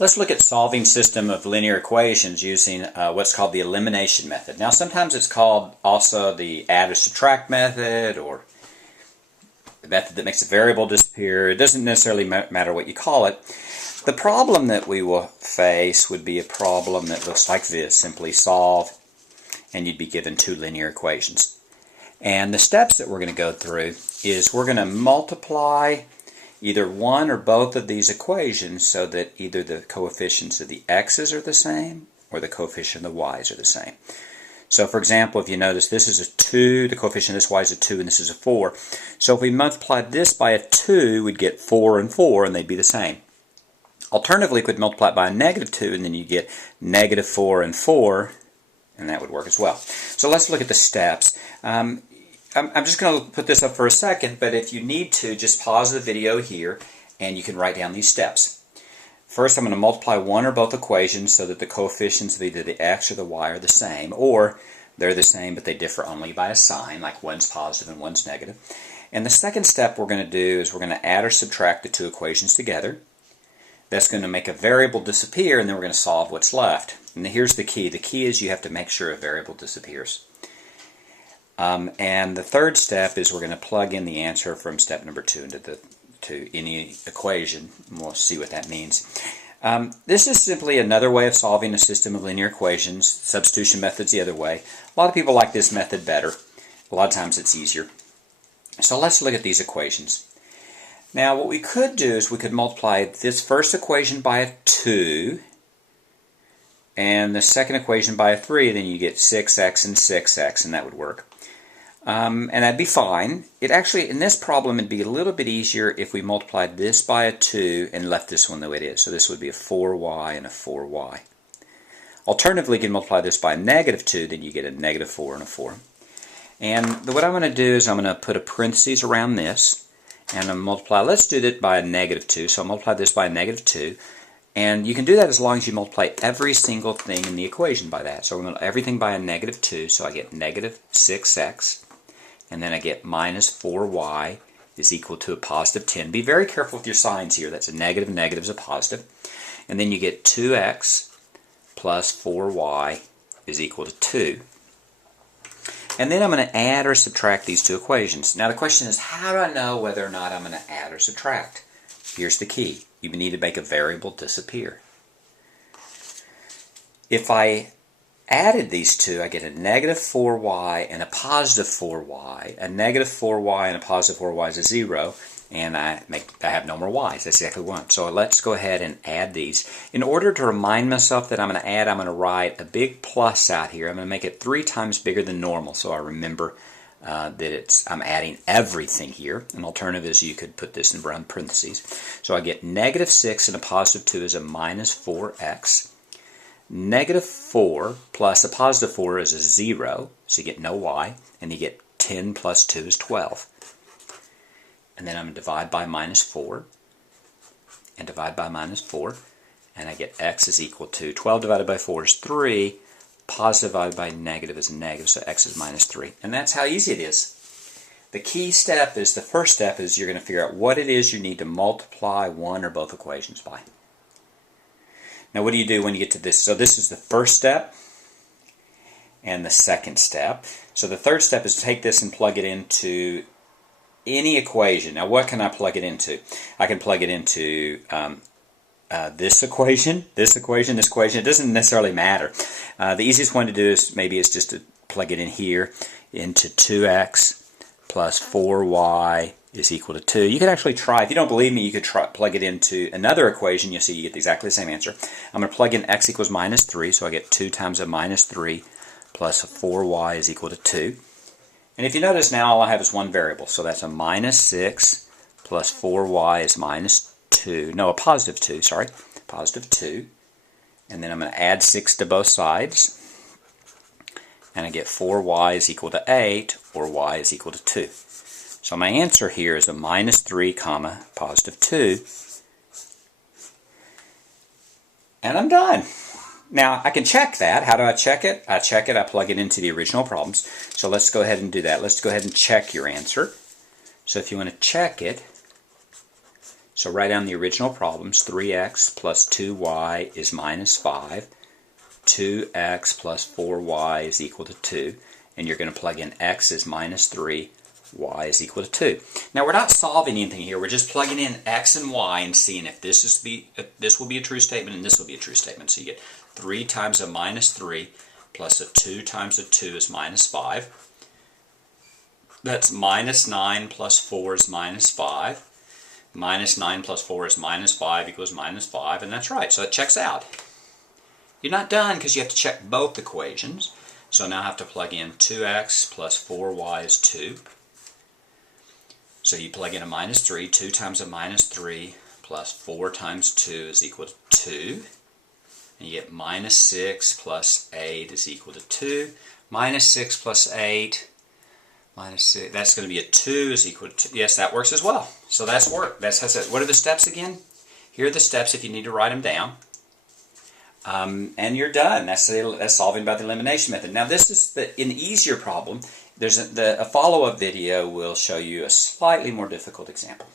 Let's look at solving system of linear equations using what's called the elimination method. Now sometimes it's called also the add or subtract method, or the method that makes a variable disappear. It doesn't necessarily matter what you call it. The problem that we will face would be a problem that looks like this. Simply solve, and you'd be given two linear equations. And the steps that we're going to go through is we're going to multiply either one or both of these equations so that either the coefficients of the x's are the same or the coefficient of the y's are the same. So for example, if you notice, this is a 2, the coefficient of this y is a 2, and this is a 4. So if we multiplied this by a 2, we'd get 4 and 4, and they'd be the same. Alternatively, we could multiply it by a negative 2, and then you get negative 4 and 4, and that would work as well. So let's look at the steps. I'm just going to put this up for a second, but if you need to, just pause the video here and you can write down these steps. First, I'm going to multiply one or both equations so that the coefficients of either the x or the y are the same, or they're the same but they differ only by a sign, like one's positive and one's negative. And the second step we're going to do is we're going to add or subtract the two equations together. That's going to make a variable disappear, and then we're going to solve what's left. And here's the key. The key is you have to make sure a variable disappears. And the third step is we're going to plug in the answer from step number 2 into any equation, and we'll see what that means. This is simply another way of solving a system of linear equations. Substitution method's the other way. A lot of people like this method better. A lot of times it's easier. So let's look at these equations. Now what we could do is we could multiply this first equation by a 2 and the second equation by a 3, then you get 6x and 6x, and that would work. And that'd be fine. It actually, in this problem, it'd be a little bit easier if we multiplied this by a 2 and left this one the way it is. So this would be a 4y and a 4y. Alternatively, you can multiply this by a negative 2, then you get a negative 4 and a 4. And what I'm going to do is I'm going to put a parentheses around this, and I'm going to multiply, let's do that by a negative 2. So I'll multiply this by a negative 2. And you can do that as long as you multiply every single thing in the equation by that. So we're going to everything by a negative 2, so I get negative 6x. And then I get minus 4y is equal to a positive 10. Be very careful with your signs here. That's a negative, and negative is a positive. And then you get 2x plus 4y is equal to 2. And then I'm going to add or subtract these two equations. Now the question is, how do I know whether or not I'm going to add or subtract? Here's the key. You need to make a variable disappear. If I added these two, I get a negative 4y and a positive 4y. A negative 4y and a positive 4y is a 0, and I have no more y's. That's exactly what I want. So let's go ahead and add these. In order to remind myself that I'm going to add, I'm going to write a big plus out here. I'm going to make it 3 times bigger than normal, so I remember that I'm adding everything here. An alternative is you could put this in brown parentheses. So I get negative 6 and a positive 2 is a minus 4x. Negative 4 plus a positive 4 is a 0, so you get no y, and you get 10 plus 2 is 12. And then I'm going to divide by minus 4, and divide by minus 4, and I get x is equal to 12 divided by 4 is 3, positive divided by negative is a negative, so x is minus 3. And that's how easy it is. The key step is, the first step is you're going to figure out what it is you need to multiply one or both equations by. Now what do you do when you get to this? So this is the first step and the second step. So the third step is to take this and plug it into any equation. Now what can I plug it into? I can plug it into this equation, this equation, this equation. It doesn't necessarily matter. The easiest one to do is just to plug it in here into 2x plus 4y is equal to 2. You could actually try, if you don't believe me, you could plug it into another equation. You'll see you get exactly the same answer. I'm going to plug in x equals minus 3, so I get 2 times a minus 3 plus a 4y is equal to 2. And if you notice now, all I have is one variable, so that's a minus 6 plus 4y is minus 2. No, a positive 2, sorry. Positive 2. And then I'm going to add 6 to both sides. And I get 4y is equal to 8, or y is equal to 2. So my answer here is a minus 3 comma positive 2. And I'm done. Now I can check that. How do I check it? I check it, I plug it into the original problems. So let's go ahead and do that. Let's go ahead and check your answer. So if you want to check it, So write down the original problems. 3x plus 2y is minus 5. 2x plus 4y is equal to 2. And you're going to plug in x is minus 3, y is equal to 2. Now we're not solving anything here. We're just plugging in x and y and seeing if this will be a true statement and this will be a true statement. So you get 3 times a minus 3 plus a 2 times a 2 is minus 5. That's minus 9 plus 4 is minus 5. Minus 9 plus 4 is minus 5 equals minus 5, and that's right. So it checks out. You're not done because you have to check both equations. So now I have to plug in 2x plus 4y is 2. So you plug in a minus 3. 2 times a minus 3 plus 4 times 2 is equal to 2. And you get minus 6 plus 8 is equal to 2. Minus 6 plus 8, minus 6, that's going to be a 2 is equal to 2. Yes, that works as well. So that's work. That's what are the steps again? Here are the steps if you need to write them down. And you're done. That's solving by the elimination method. Now this is an easier problem. There's a follow-up video will show you a slightly more difficult example.